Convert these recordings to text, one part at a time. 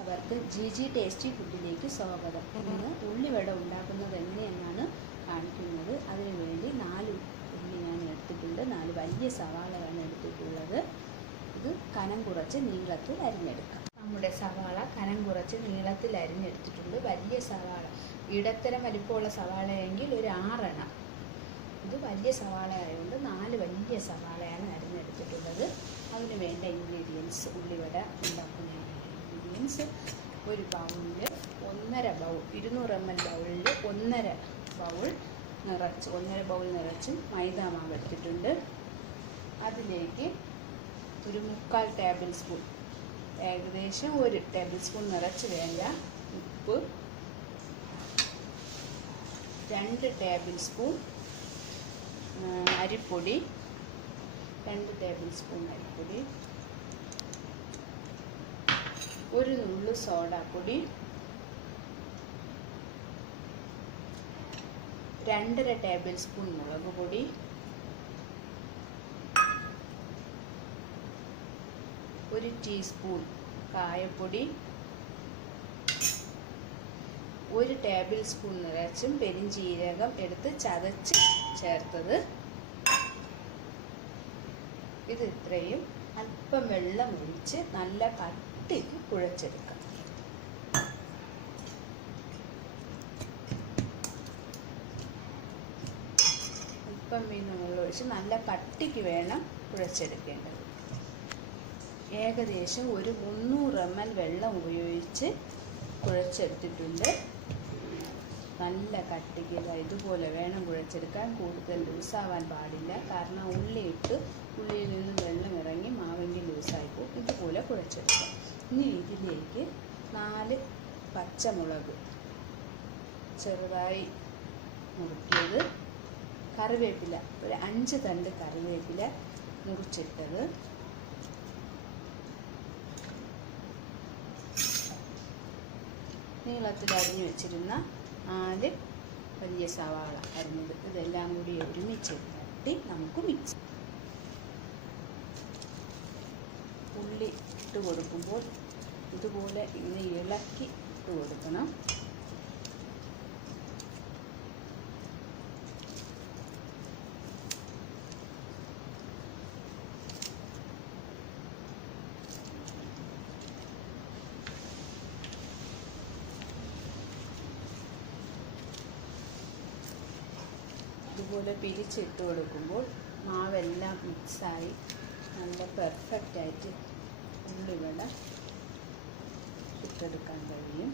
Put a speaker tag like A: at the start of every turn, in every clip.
A: അവർക്ക് G G tasty ഫുഡിലേക്ക് സ്വാഗതം. ഇന്ന് ഉള്ളിവട ഉണ്ടാക്കുന്നത് എങ്ങനെയെന്നാണ് കാണിക്കുന്നത്. അതിനുവേണ്ടി നാല് ഉള്ളി ഞാൻ എടുത്തിട്ടുണ്ട്. നാല് വലിയ സവാളയാണ് എടുത്തിട്ടുള്ളത്. ഇത് കനം കുറച്ച് നീളത്തിൽ അരിഞ്ഞെടുക്കാം. നമ്മുടെ സവാള കനം കുറച്ച് നീളത്തിൽ അരിഞ്ഞെടുത്തിട്ടുണ്ട്. വലിയ സവാള ഇടത്തരം വലിപ്പമുള്ള സവാളയെങ്കിൽ ഒരു ആറെണ്ണം. ഇത് വലിയ സവാള ആയതുകൊണ്ട് നാല് വലിയ സവാളയാണ് അരിഞ്ഞെടുത്തിട്ടുള്ളത്. അതിന് വേണ്ട ഇൻഗ്രീഡിയൻസ് ഉള്ളിവട ഉണ്ടാക്കുന്ന ഇൻഗ്രീഡിയൻസ് ഒരു ബൗളിൽ ഒന്നര ബൗൾ ഇരുന്നൂറ് എം എൽ ബൗളിൽ ഒന്നര ബൗൾ നിറച്ച് ഒന്നര ബൗൾ നിറച്ച് മൈദ മാവ് എടുത്തിട്ടുണ്ട്. അതിലേക്ക് ഒരു മുക്കാൽ ടേബിൾ സ്പൂൺ ഏകദേശം ഒരു ടേബിൾ സ്പൂൺ നിറച്ച് വേണ്ട ഉപ്പ് രണ്ട് ടേബിൾ സ്പൂൺ അരിപ്പൊടി രണ്ട് ടേബിൾ സ്പൂൺ അരിപ്പൊടി ഒരു നുള്ളു സോഡാപ്പൊടി രണ്ടര ടേബിൾ സ്പൂൺ മുളക് പൊടി ഒരു ടീസ്പൂൺ കായപ്പൊടി ഒരു ടേബിൾ സ്പൂൺ നിറച്ചും പെരിഞ്ചീരകം എടുത്ത് ചതച്ച് ചേർത്തത്. ഇത് ഇത്രയും. അല്പം വെള്ളം ഒഴിച്ച് നല്ല കട്ടിക്ക് കുഴച്ചെടുക്കാം. അല്പം വെള്ളം ഒഴിച്ച് നല്ല കട്ടിക്ക് വേണം കുഴച്ചെടുക്കേണ്ടത്. ഏകദേശം ഒരു മുന്നൂറ് എം എൽ വെള്ളം ഉപയോഗിച്ച് കുഴച്ചെടുത്തിട്ടുണ്ട്. നല്ല കട്ടിക്ക് ഇതുപോലെ വേണം കുഴച്ചെടുക്കാൻ. കൂടുതൽ ലൂസാവാൻ പാടില്ല. കാരണം ഉള്ളിയിട്ട് ഉള്ളിയിൽ നിന്ന് വെള്ളം ഇറങ്ങി മാവെങ്കിൽ ലൂസായിപ്പോൾ ഇതുപോലെ കുഴച്ചെടുക്കാം. ഇനി ഇതിലേക്ക് നാല് പച്ചമുളക് ചെറുതായി മുറുക്കിയത് കറിവേപ്പില ഒരു അഞ്ച് തണ്ട് കറിവേപ്പില മുറിച്ചിട്ടത്. നീളത്തിൽ അരിഞ്ഞു വെച്ചിരുന്ന നാല് വലിയ സവാള അരിഞ്ഞത്. ഇതെല്ലാം കൂടി ഒരുമിച്ച് തട്ടി നമുക്ക് മിക്സ് ഉള്ളി ഇട്ട് കൊടുക്കുമ്പോൾ ഇതുപോലെ ഇങ്ങനെ ഇളക്കി ഇട്ട് കൊടുക്കണം. ഇതുപോലെ പിരിച്ചിട്ട് കൊടുക്കുമ്പോൾ മാവെല്ലാം മിക്സായി നല്ല പെർഫെക്റ്റ് ആയിട്ട് ഉള്ളിവട ചുട്ടെടുക്കാൻ കഴിയും.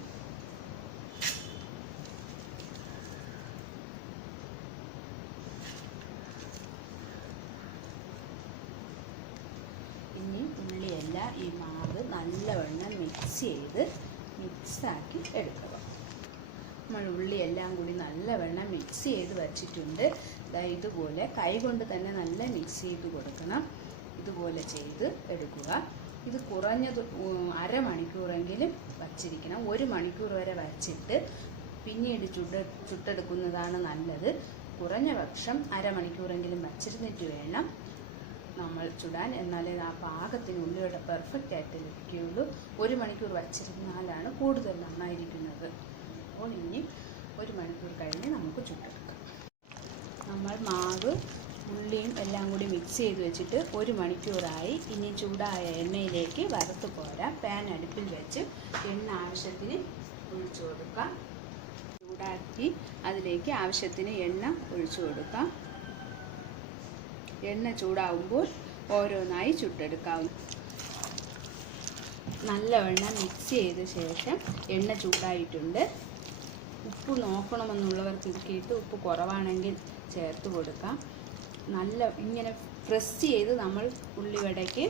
A: ഇനി ഉള്ളിയല്ല ഈ മാവ് നല്ലവണ്ണം മിക്സ് ചെയ്ത് മിക്സാക്കി എടുക്കുക. നമ്മൾ ഉള്ളി എല്ലാം കൂടി നല്ലവണ്ണം മിക്സ് ചെയ്ത് വച്ചിട്ടുണ്ട്. ഇതുപോലെ കൈ കൊണ്ട് തന്നെ നല്ല മിക്സ് ചെയ്ത് കൊടുക്കണം. ഇതുപോലെ ചെയ്ത് എടുക്കുക. ഇത് കുറഞ്ഞത് അരമണിക്കൂറെങ്കിലും വച്ചിരിക്കണം. ഒരു മണിക്കൂർ വരെ വച്ചിട്ട് പിന്നീട് ചുട്ട് ചുട്ടെടുക്കുന്നതാണ് നല്ലത്. കുറഞ്ഞ പക്ഷം അരമണിക്കൂറെങ്കിലും വച്ചിരുന്നിട്ട് വേണം നമ്മൾ ചുടാൻ. എന്നാലേ ആ പാകത്തിന് ഉള്ളിയുടെ പെർഫെക്റ്റ് ആയിട്ട് ലഭിക്കുകയുള്ളൂ. ഒരു മണിക്കൂർ വച്ചിരുന്നാലാണ് കൂടുതൽ നന്നായിരിക്കുന്നത്. അപ്പോൾ ഇനി ഒരു മണിക്കൂർ കഴിഞ്ഞ് നമുക്ക് ചുട്ടെടുക്കാം. നമ്മൾ മാവ് ഉള്ളിയും എല്ലാം കൂടി മിക്സ് ചെയ്ത് വെച്ചിട്ട് ഒരു മണിക്കൂറായി ഇനി ചൂടായ എണ്ണയിലേക്ക് വറുത്ത് പോരാം പാൻ അടുപ്പിൽ വെച്ച് എണ്ണ ആവശ്യത്തിന് ഒഴിച്ചു കൊടുക്കാം. ചൂടാക്കി അതിലേക്ക് ആവശ്യത്തിന് എണ്ണ ഒഴിച്ചു കൊടുക്കാം. എണ്ണ ചൂടാവുമ്പോൾ ഓരോന്നായി ചുട്ടെടുക്കാവും നല്ലവണ്ണം മിക്സ് ചെയ്ത ശേഷം എണ്ണ ചൂടായിട്ടുണ്ട്. ഉപ്പ് നോക്കണമെന്നുള്ളവർക്ക് ഇടുക്കിയിട്ട് ഉപ്പ് കുറവാണെങ്കിൽ ചേർത്ത് കൊടുക്കാം. നല്ല ഇങ്ങനെ പ്രസ് ചെയ്ത് നമ്മൾ ഉള്ളിവടയ്ക്ക്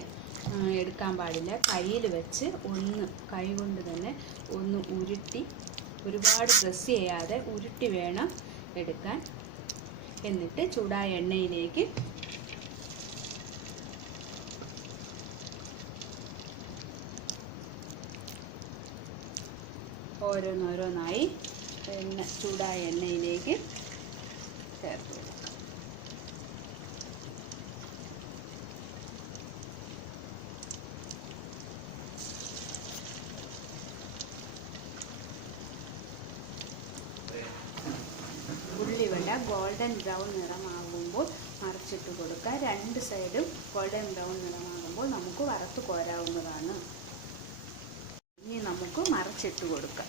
A: എടുക്കാൻ പാടില്ല. കയ്യിൽ വെച്ച് ഒന്ന് കൈ കൊണ്ട് തന്നെ ഒന്ന് ഉരുട്ടി ഒരുപാട് പ്രസ് ചെയ്യാതെ ഉരുട്ടി വേണം എടുക്കാൻ. എന്നിട്ട് ചൂടായ എണ്ണയിലേക്ക് ഓരോന്നോരോന്നായി എണ്ണ ചൂടായ എണ്ണയിലേക്ക് ചേർത്ത് ഗോൾഡൻ ബ്രൗൺ നിറമാകുമ്പോൾ മറിച്ചിട്ട് കൊടുക്കുക. രണ്ട് സൈഡും ഗോൾഡൻ ബ്രൗൺ നിറമാകുമ്പോൾ നമുക്ക് വറുത്ത് കോരാവുന്നതാണ്. ഇനി നമുക്ക് മറിച്ചിട്ട് കൊടുക്കാം.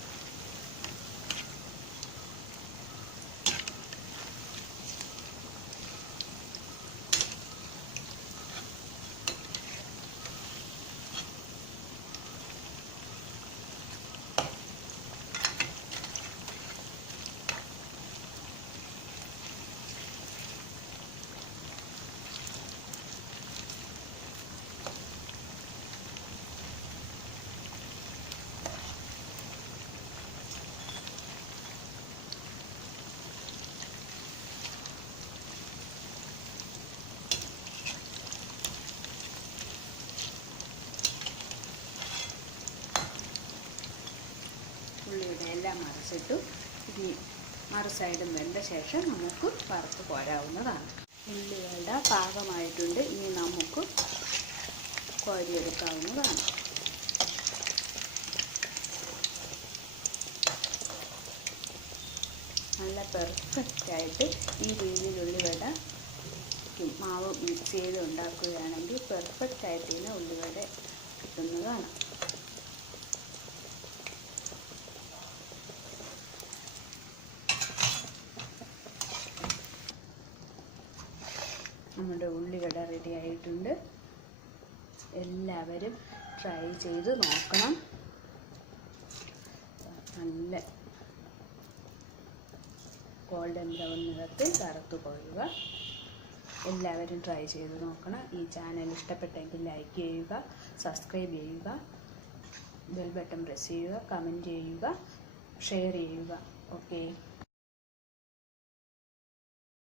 A: എല്ലാം മറിച്ചിട്ടു ഇനി മറു സൈഡും വെന്ത ശേഷം നമുക്ക് വറുത്ത് കോരാവുന്നതാണ്. ഉള്ളികളുടെ പാകമായിട്ടുണ്ട്. ഇനി നമുക്ക് കോരിയെടുക്കാവുന്നതാണ്. നല്ല പെർഫെക്റ്റ് ആയിട്ട് ഈ രീതിയിൽ ഉള്ളിവട മാവ് മിക്സ് ചെയ്ത് ഉണ്ടാക്കുകയാണെങ്കിൽ പെർഫെക്റ്റ് ആയിട്ട് തന്നെ ഉള്ളിവട കിട്ടുന്നതാണ്. നമ്മുടെ ഉള്ളിവട റെഡി ആയിട്ടുണ്ട്. എല്ലാവരും ട്രൈ ചെയ്ത് നോക്കണം. നല്ല ഗോൾഡൻ ബ്രൗൺ നിറത്തിൽ കറുത്തു കൊള്ളുക എല്ലാവരും ട്രൈ ചെയ്ത് നോക്കണം. ഈ ചാനൽ ഇഷ്ടപ്പെട്ടെങ്കിൽ ലൈക്ക് ചെയ്യുക സബ്സ്ക്രൈബ് ചെയ്യുക ബെൽ ബട്ടൺ പ്രസ് ചെയ്യുക കമന്റ് ചെയ്യുക ഷെയർ ചെയ്യുക. ഓക്കെ